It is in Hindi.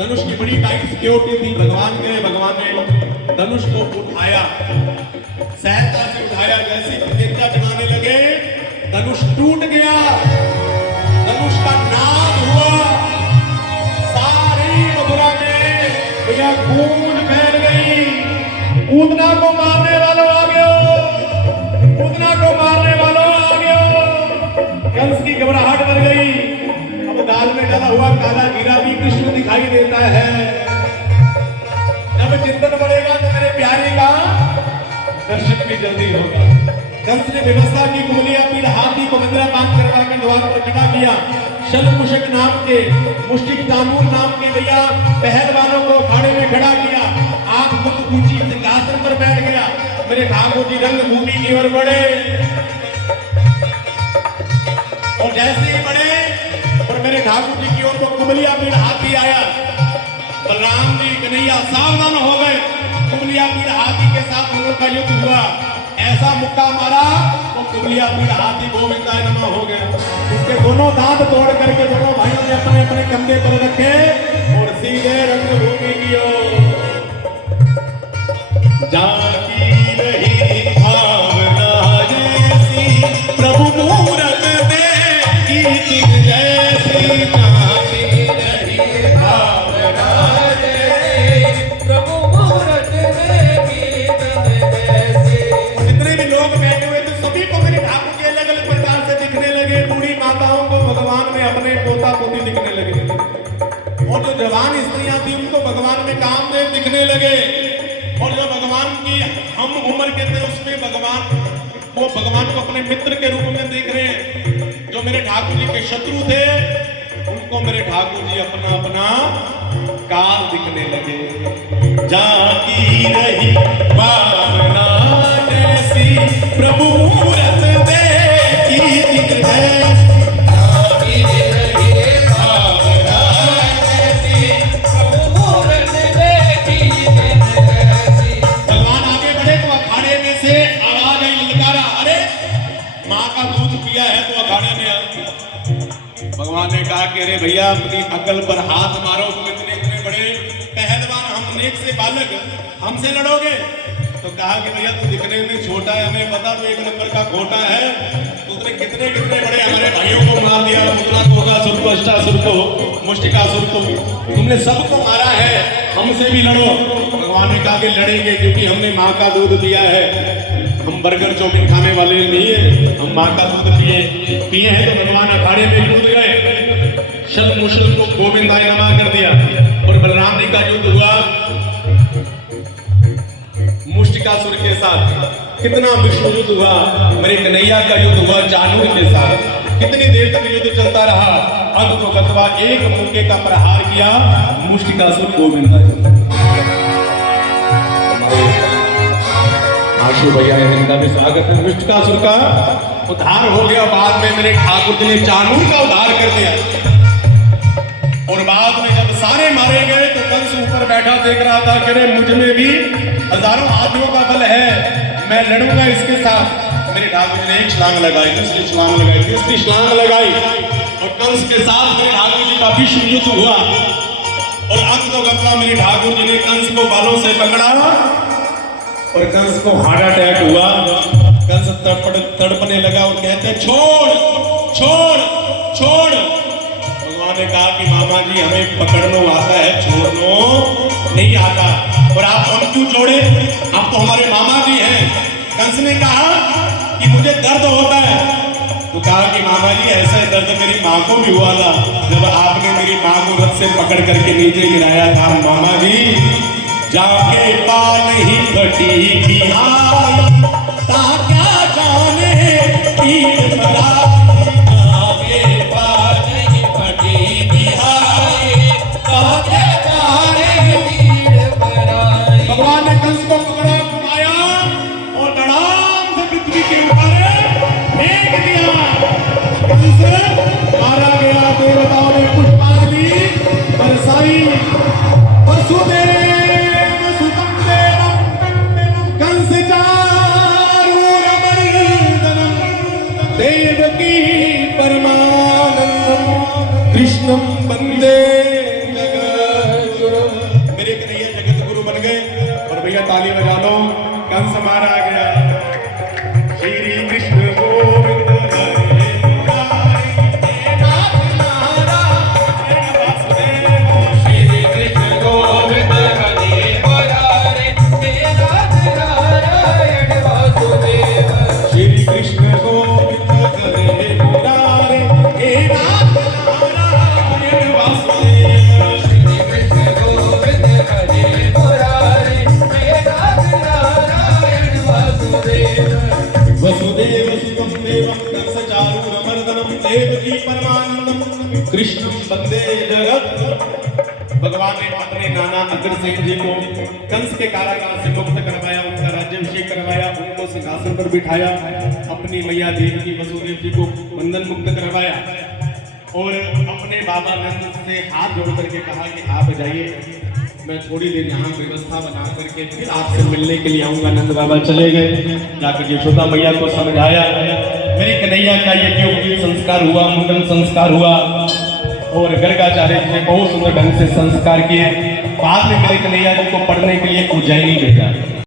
धनुष की बड़ी टाइट सिक्योरिटी थी। भगवान ने धनुष को उठाया, सहजता से उठाया। जैसे प्रतिज्ञा जमाने लगे, धनुष टूट गया, धनुष का नाद हुआ, सारी मथुरा में भैया खून फैल गई। पूतना को मारने वालों आ गए, पूतना को मारने वालों आ गए। कंस की घबराहट बढ़ गई। अब दाल में डाला हुआ काला जीरा भी कृष्ण दिखाई देता है। जब चिंतन बढ़ेगा तो मेरे प्यारे का दर्शन भी जल्दी होगा। कंस ने व्यवस्था की, कुमलिया पीड़ हाथी को बंदरा बांध करवा कर द्वार पर खड़ा किया। शल्मुषक नाम के, मुष्टिक तानूर नाम के भैया पहलवानों को अखाड़े में खड़ा किया। आंख मुख ऊंची सिंहासन पर बैठ गया। मेरे ठाकुर जी रंगभूमि की ओर बढ़े, और जैसे ही बढ़े और मेरे ठाकुर जी की ओर को कुमलिया पीड़ हाथी आया। बलराम जी कन्हैया सावधान हो गए। कुमलिया पीड़ हाथी के साथ हम लोग का युद्ध हुआ। ऐसा मुक्का मारा तो कुमलिया पीड़ हाथी गोविंदाय नमः हो गया। उसके दोनों दांत तोड़ करके दोनों भाइयों ने अपने अपने कंधे पर रखे और सीधे रंगभूमि की ओर। जाती रही भावना जैसी, प्रभु मूरत देखी तिन जैसी। जाती रही भावना जैसी, प्रभु मूरत देखी तिन जैसी। जितने भी लोग बैठे हुए थे सभी को मेरे ठाकुर के अलग अलग प्रकार से दिखने लगे। बूढ़ी माताओं को भगवान में अपने पोता पोती दिखने लगे, और जो जवान स्त्रियां थी उनको भगवान में कामदेव दिखने लगे। और जो भगवान की हम उम्र के थे उसमें भगवान को अपने मित्र के रूप में देख रहे हैं। जो मेरे ठाकुर जी के शत्रु थे उनको मेरे ठाकुर जी अपना अपना काल दिखने लगे। जाती रही भावना जैसी, प्रभु मूरत देखी तिन जैसी। भगवान ने कहा कि अरे भैया अपनी अकल पर हाथ मारो, तुम इतने इतने बड़े पहलवान, हम नेक से बालक, हमसे लड़ोगे? तो कहा कि भैया तू दिखने में छोटा है, हमें पता तो एक नंबर का खोटा है। तो उसने कितने कितने बड़े हमारे भाइयों को मार दिया, पुतना को, अगासुर को, अष्टासुर को, मुष्टिकासुर को, तुमने सबको मारा है, हमसे भी लड़ो। भगवान ने कहा कि लड़ेंगे, क्योंकि हमने माँ का दूध दिया है। हम बर्गर चौमिन खाने वाले नहीं है, हम माँ का दूध पिए हैं। तो भगवान अखाड़े में कूद गए, शल्मुषक को गोविंदाय नमः कर दिया। और बलराम जी का युद्ध हुआ मुष्टिकासुर के साथ। कितना विष्णु युद्ध हुआ। मेरे कन्हैया का युद्ध हुआ जानूर के साथ। कितनी देर तक युद्ध चलता रहा। अंत को गतवा एक मुक्के का प्रहार किया मुष्टिकासुर गोविंदाय। आशु भैया ने जिनका भी स्वागत है। मुष्टिकासुर का उद्धार हो गया। बाद में मेरे ठाकुर जी ने जानूर का उद्धार कर दिया। और बाद में जब सारे मारे गए तो कंस ऊपर बैठा देख रहा था कि मुझ में भी हजारों हाथियों का बल है, मैं लड़ूंगा इसके साथ। मेरे ठाकुर जी ने एक छलांग लगाई, दूसरी छलांग लगाई, तीसरी छलांग लगाई, और कंस के साथ मेरे ठाकुर जी का विश्व युद्ध हुआ। और अंत तो गतवा मेरे ठाकुर जी ने कंस को बालों से पकड़ा और कंस को हार्ट अटैक हुआ। कंस तड़पने लगा और कहते छोड़ छोड़ छोड़। भगवान ने कहा कि मामा जी हमें पकड़ना आता है, छोड़ना नहीं आता। और आप हम क्यों छोड़े, आप तो हमारे मामा जी हैं। कंस ने कहा कि मुझे दर्द होता है। तो कहा कि मामा जी ऐसा दर्द मेरी माँ को भी हुआ था जब आपने मेरी माँ को रथ से पकड़ करके नीचे गिराया था। मामा जी जाके पाल ही फटी बिहारी, ता क्या जाने पीर पराई। जाके पाल ही फटी बिहारी, ता क्या जाने पीर पराई। भगवान ने कंस को पकड़ा, घुमाया और धड़ाम से पृथ्वी के ऊपर फेंक दिया। कंस मारा गया। देवताओं ने पुष्पांजलि बरसाई। वसुदेव कंस जा लगा लो, कंस मारा गया। श्री कृष्ण गोविंद हरे मुरारी, हे नाथ नारायण वासुदेव। श्री कृष्ण गोविंद हरे मुरारी, हे नाथ नारायण वासुदेव। श्री कृष्ण गोविंद हरे मुरारी, हे नाथ नारायण वासुदेव। श्री कृष्ण गोविंद हरे मुरारी, हे नाथ नारायण वासुदेव। वसुदेव सुतं देवं कंसचारूरमर्दनं देवकी परमानंदं कृष्णं वंदे जगत। भगवान ने अपने नाना अग्रसेन जी को कंस के कारागार से मुक्त करवाया, उनका राज्याभिषेक करवाया, उनको सिंहासन पर बिठाया, अपनी मैया देवकी वसुदेव जी को बंधन मुक्त करवाया और अपने बाबा नंद से हाथ जोड़ करके कहा कि आप जाइए, मैं थोड़ी देर यहाँ व्यवस्था बना करके फिर आपसे मिलने के लिए आऊंगा। नंद बाबा चले गए, जाकर यशोदा मैया को समझाया, मेरी कन्हैया का यज्ञोपवीत संस्कार हुआ, मुंडन संस्कार हुआ और गर्गाचार्य जी ने बहुत सुंदर ढंग से संस्कार किए। बाद में मेरे कन्हैया जी को पढ़ने के लिए उज्जैनी भेजा।